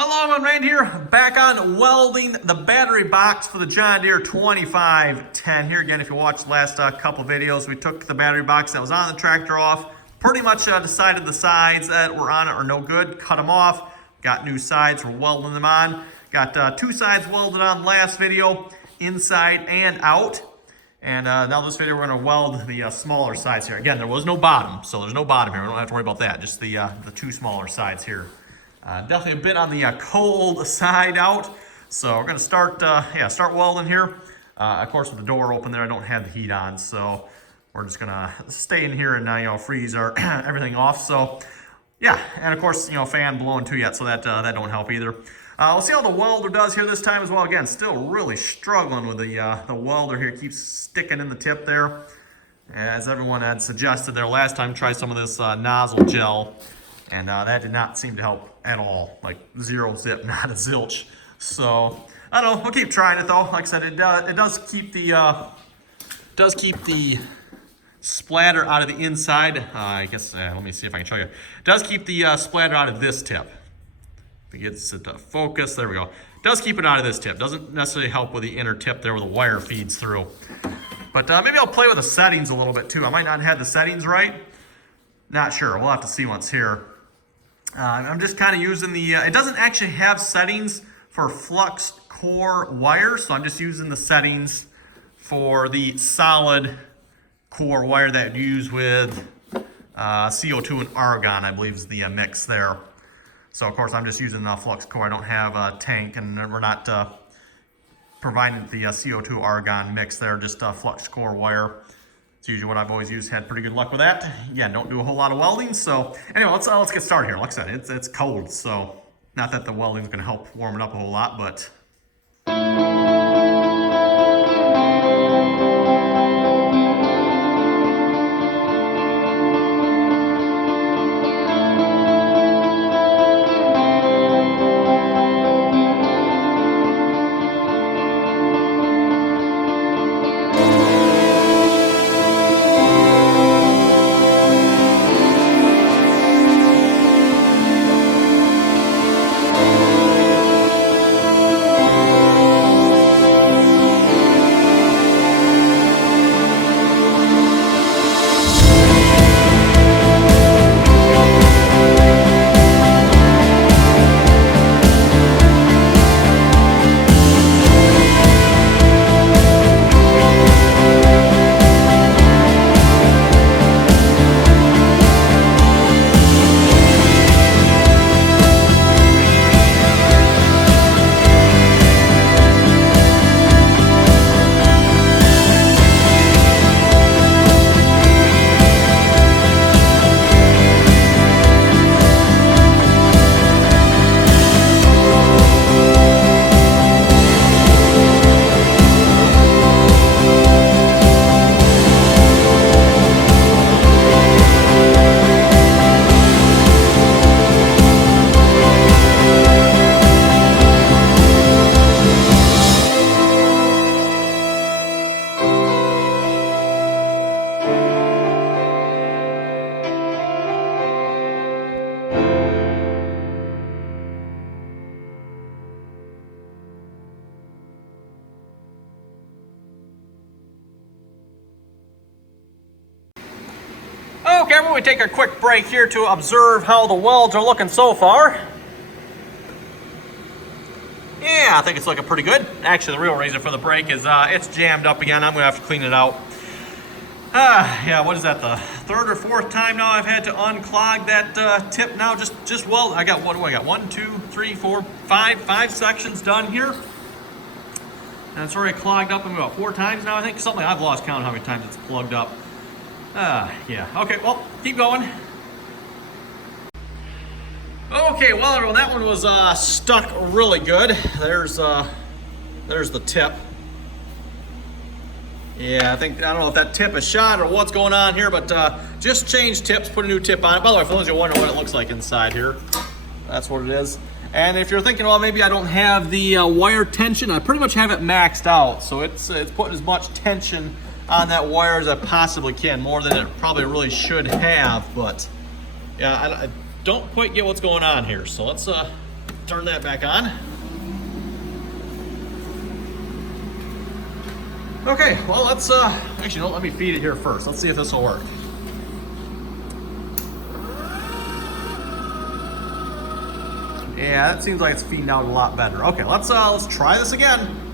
Hello, I'm Randy here, back on welding the battery box for the John Deere 2510 here. Again, if you watched the last couple videos, we took the battery box that was on the tractor off, pretty much decided the sides that were on it are no good, cut them off, got new sides, we're welding them on. Got two sides welded on last video, inside and out. And now this video we're going to weld the smaller sides here. Again, there was no bottom, so there's no bottom here. We don't have to worry about that, just the two smaller sides here. Definitely a bit on the cold side out. So we're going to start welding here. Of course, with the door open there, I don't have the heat on. So we're just going to stay in here and, freeze our everything off. So, yeah. And of course, fan blowing too yet. So that don't help either. We'll see how the welder does here this time as well. Again, still really struggling with the welder here. Keeps sticking in the tip there. As everyone had suggested there last time, try some of this nozzle gel. And that did not seem to help at all. Like zero zip, not a zilch. So I don't know. We'll keep trying it though. Like I said, it does keep the splatter out of the inside. I guess let me see if I can show you. It does keep the splatter out of this tip. If it gets it to focus, there we go. It does keep it out of this tip. Doesn't necessarily help with the inner tip there where the wire feeds through. But maybe I'll play with the settings a little bit too. I might not have the settings right. Not sure. We'll have to see once here. I'm just kind of using the, it doesn't actually have settings for flux core wire, so I'm just using the settings for the core wire that you use with CO2 and argon, I believe is the mix there. So of course I'm just using the flux core. I don't have a tank, and we're not providing the CO2 argon mix there, just flux core wire. It's usually what I've always used, had pretty good luck with that. Again, don't do a whole lot of welding. So anyway, let's get started here. Like I said, it's cold, so not that the welding is going to help warm it up a whole lot, but okay, everyone, we take a quick break here to observe how the welds are looking so far. Yeah, I think it's looking pretty good. Actually, the real reason for the break is it's jammed up again. I'm going to have to clean it out. Yeah, what is that, the third or fourth time now I've had to unclog that tip now? Just weld. I got, what do I got? 1, 2, 3, 4, 5 sections done here. And it's already clogged up about 4 times now, I think. Something, I've lost count how many times it's plugged up. Yeah. Okay, well, keep going. Okay, well, everyone, that one was stuck really good. There's the tip. Yeah, I don't know if that tip is shot or what's going on here, but just changed tips, put a new tip on it. By the way, for those of you wondering what it looks like inside here, that's what it is. And if you're thinking, well, maybe I don't have the wire tension, I pretty much have it maxed out. So it's putting as much tension on that wire as I possibly can, more than it probably really should have. But yeah, I don't quite get what's going on here. So let's turn that back on. Okay, well, let's, actually, no, let me feed it here first. Let's see if this will work. Yeah, that seems like it's feeding out a lot better. Okay, let's try this again.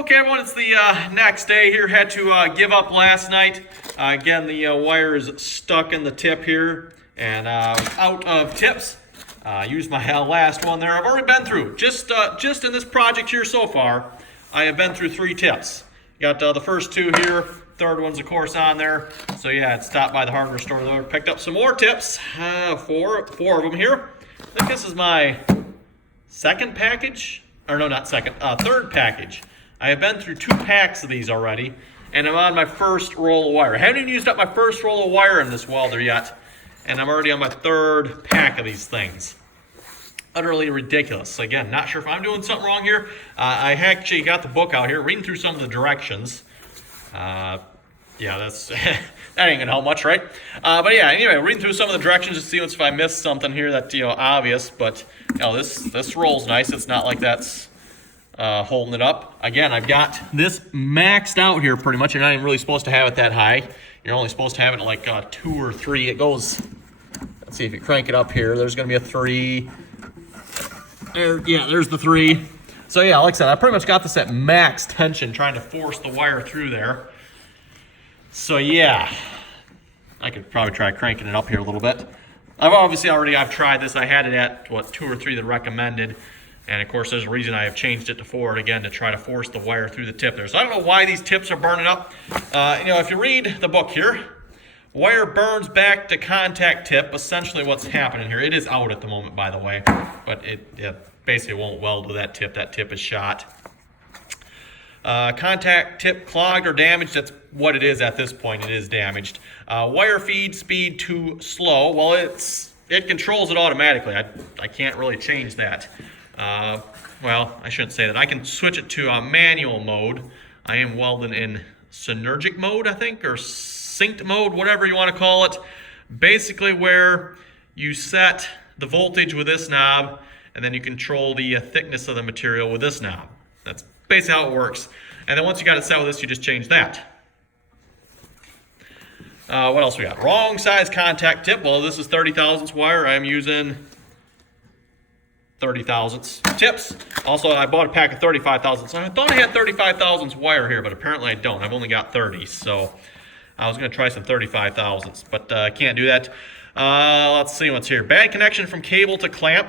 Okay, everyone, it's the next day here. Had to give up last night. Again, the wire is stuck in the tip here and out of tips. Use my last one there. I've already been through, just in this project here so far, I have been through 3 tips. Got the first 2 here, third one's of course on there. So yeah, I stopped by the hardware store there, picked up some more tips, 4 of them here. I think this is my second package, or no, not second, third package. I have been through 2 packs of these already, and I'm on my first roll of wire. I haven't even used up my first roll of wire in this welder yet, and I'm already on my 3rd pack of these things. Utterly ridiculous. Again, not sure if I'm doing something wrong here. I actually got the book out here, reading through some of the directions. Yeah, that's that ain't gonna help much, right? But yeah, anyway, reading through some of the directions to see if I missed something here that's obvious. But this rolls nice. It's not like that's holding it up. Again, I've got this maxed out here pretty much. You're not even really supposed to have it that high. You're only supposed to have it like 2 or 3. It goes. Let's see if you crank it up here. There's gonna be a 3. There, yeah, there's the 3. So yeah, like I said, I pretty much got this at max tension, trying to force the wire through there. So yeah, I could probably try cranking it up here a little bit. I've tried this. I had it at what 2 or 3 that recommended, and of course there's a reason I have changed it to 4 again to try to force the wire through the tip there. So I don't know why these tips are burning up. If you read the book here, wire burns back to contact tip. Essentially what's happening here, it is out at the moment, by the way, but it basically won't weld with that tip. That tip is shot. Contact tip clogged or damaged. That's what it is at this point. It is damaged. Wire feed speed too slow. Well, it controls it automatically. I can't really change that. Well, I shouldn't say that. I can switch it to manual mode. I am welding in synergic mode, I think, or synced mode, whatever you want to call it. Basically where you set the voltage with this knob, and then you control the thickness of the material with this knob. That's basically how it works. And then once you got it set with this, you just change that. What else we got? Wrong size contact tip. Well, this is 30 thousandths wire. I'm using 30 thousandths tips. Also, I bought a pack of 35 thousandths. I thought I had 35 thousandths wire here, but apparently I don't. I've only got 30. So I was going to try some 35 thousandths, but I can't do that. Let's see what's here. Bad connection from cable to clamp.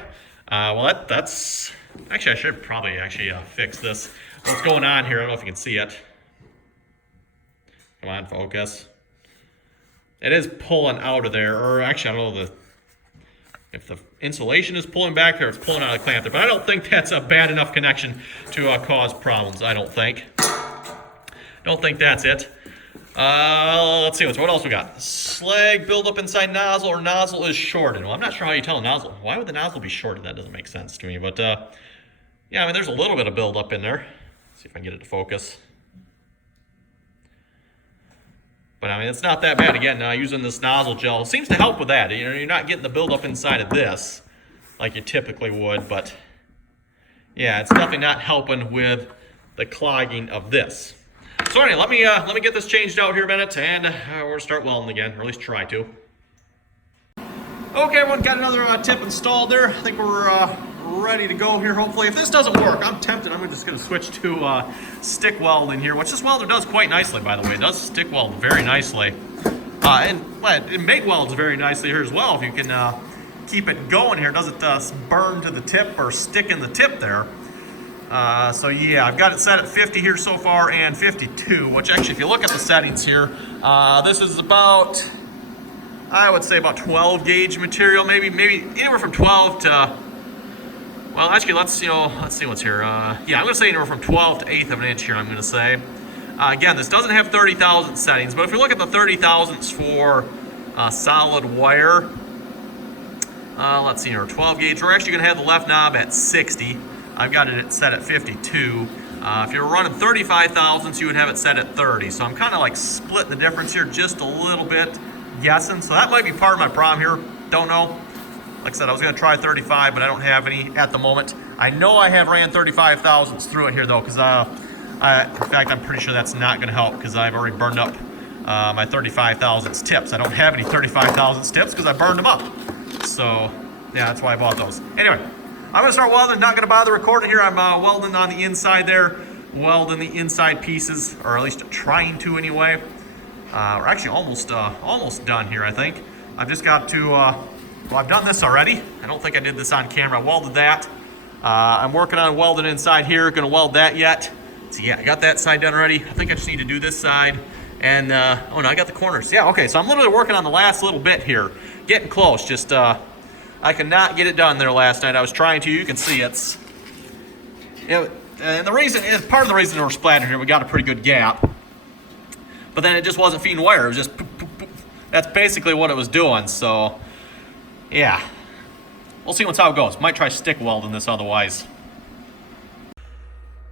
Well, that's... Actually, I should probably fix this. What's going on here? I don't know if you can see it. Come on, focus. It is pulling out of there, or actually, I don't know if the insulation is pulling back there, or it's pulling out of the clamp there, but I don't think that's a bad enough connection to cause problems, I don't think. Don't think that's it. Let's see, what else we got? Slag buildup inside nozzle, or nozzle is shorted. Well, I'm not sure how you tell a nozzle. Why would the nozzle be shorted? That doesn't make sense to me, but yeah, I mean, there's a little bit of buildup in there. Let's see if I can get it to focus. But I mean, it's not that bad. Again, using this nozzle gel seems to help with that. You're not getting the buildup inside of this like you typically would, but yeah, it's definitely not helping with the clogging of this. So anyway, let me get this changed out here a minute, and we're gonna start welding again, or at least try to. Okay, everyone, got another tip installed there. I think we're ready to go here, hopefully. If this doesn't work, I'm tempted. I'm just going to switch to stick welding here, which this welder does quite nicely, by the way. It does stick weld very nicely. And it MIG welds very nicely here as well. If you can keep it going here, it doesn't burn to the tip or stick in the tip there. So yeah, I've got it set at 50 here so far, and 52, which actually, if you look at the settings here, this is about, I would say about 12 gauge material, maybe anywhere from 12 to, well, actually, let's see what's here. Yeah, I'm gonna say anywhere from 12 to 1/8 of an inch here, I'm gonna say. Again, this doesn't have 30 thousandths settings, but if you look at the 30 thousandths for solid wire, let's see here, 12 gauge, we're actually gonna have the left knob at 60. I've got it set at 52. If you were running 35 thousandths, you would have it set at 30. So I'm kind of like splitting the difference here just a little bit, guessing. So that might be part of my problem here. Don't know. Like I said, I was going to try 35, but I don't have any at the moment. I know I have ran 35 thousandths through it here, though, because in fact, I'm pretty sure that's not going to help, because I've already burned up my 35 thousandths tips. I don't have any 35 thousandths tips because I burned them up. So, yeah, that's why I bought those. Anyway, I'm going to start welding. Not going to bother recording here. I'm welding on the inside there, welding the inside pieces, or at least trying to anyway. We're actually almost done here, I think. I've just got to Well, I've done this already. I don't think I did this on camera. I welded that. I'm working on welding inside here. Gonna weld that yet. So yeah, I got that side done already. I think I just need to do this side. And, oh no, I got the corners. Yeah, okay, so I'm literally working on the last little bit here. Getting close, just, I could not get it done there last night. I was trying to, you can see it's, and the reason, part of the reason we're splattering here, we got a pretty good gap. But then it just wasn't feeding wire, it was just, that's basically what it was doing, so, yeah. We'll see how it goes. Might try stick welding this otherwise.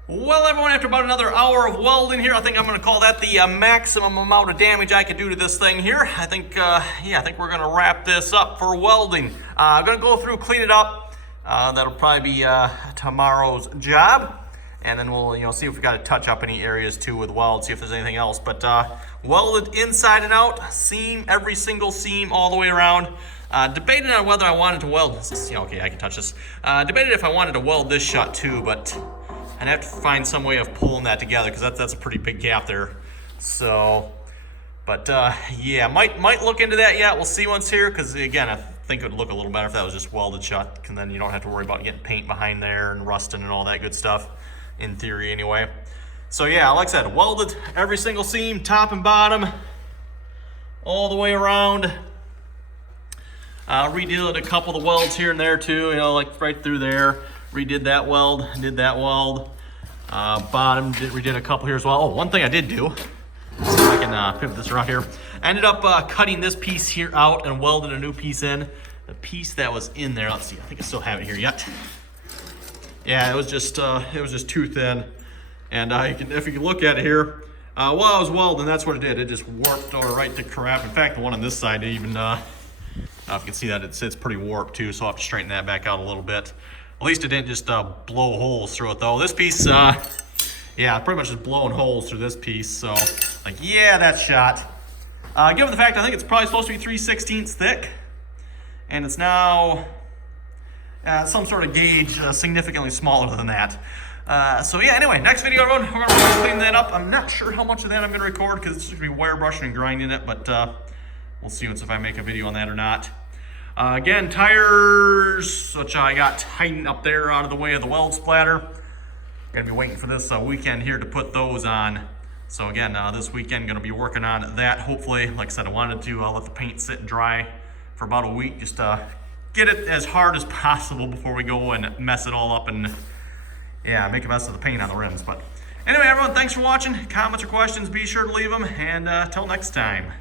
Well, everyone, after about another hour of welding here, I think I'm going to call that the maximum amount of damage I can do to this thing here. I think, yeah, I think we're going to wrap this up for welding. I'm going to go through, clean it up. That'll probably be tomorrow's job. And then we'll, see if we've got to touch up any areas too with weld, see if there's anything else. But welded inside and out, seam, every single seam all the way around. Debated on whether I wanted to weld this. Okay, I can touch this. Debated if I wanted to weld this shut too, but I'd have to find some way of pulling that together because that's a pretty big gap there. So, but yeah, might look into that yet. We'll see once here because again, I think it would look a little better if that was just welded shut, and then you don't have to worry about getting paint behind there and rusting and all that good stuff. In theory, anyway. So yeah, like I said, welded every single seam, top and bottom, all the way around. Redid a couple of the welds here and there too, like right through there. Redid that weld, did that weld. Bottom, redid a couple here as well. Oh, one thing I did do, see if I can pivot this around here. I ended up cutting this piece here out and welded a new piece in. The piece that was in there, let's see, I think I still have it here yet. Yeah, it was just too thin. And if you can look at it here, while I was welding, that's what it did. It just warped right to crap. In fact, the one on this side even, if you can see that, it's pretty warped too, so I'll have to straighten that back out a little bit. At least it didn't just blow holes through it though. This piece, yeah, pretty much just blowing holes through this piece. So, like, yeah, that's shot. Given the fact I think it's probably supposed to be 3/16 thick, and it's now some sort of gauge significantly smaller than that. So yeah, anyway, next video, everyone, we're going to clean that up. I'm not sure how much of that I'm going to record because it's just going to be wire brushing and grinding it, but we'll see if I make a video on that or not. Again, tires, which I got tightened up there out of the way of the weld splatter. Gonna be waiting for this weekend here to put those on. So again, this weekend gonna be working on that. Hopefully, like I said, I wanted to let the paint sit and dry for about a week, just get it as hard as possible before we go and mess it all up and yeah, make a mess of the paint on the rims. But anyway, everyone, thanks for watching. Comments or questions, be sure to leave them, and till next time.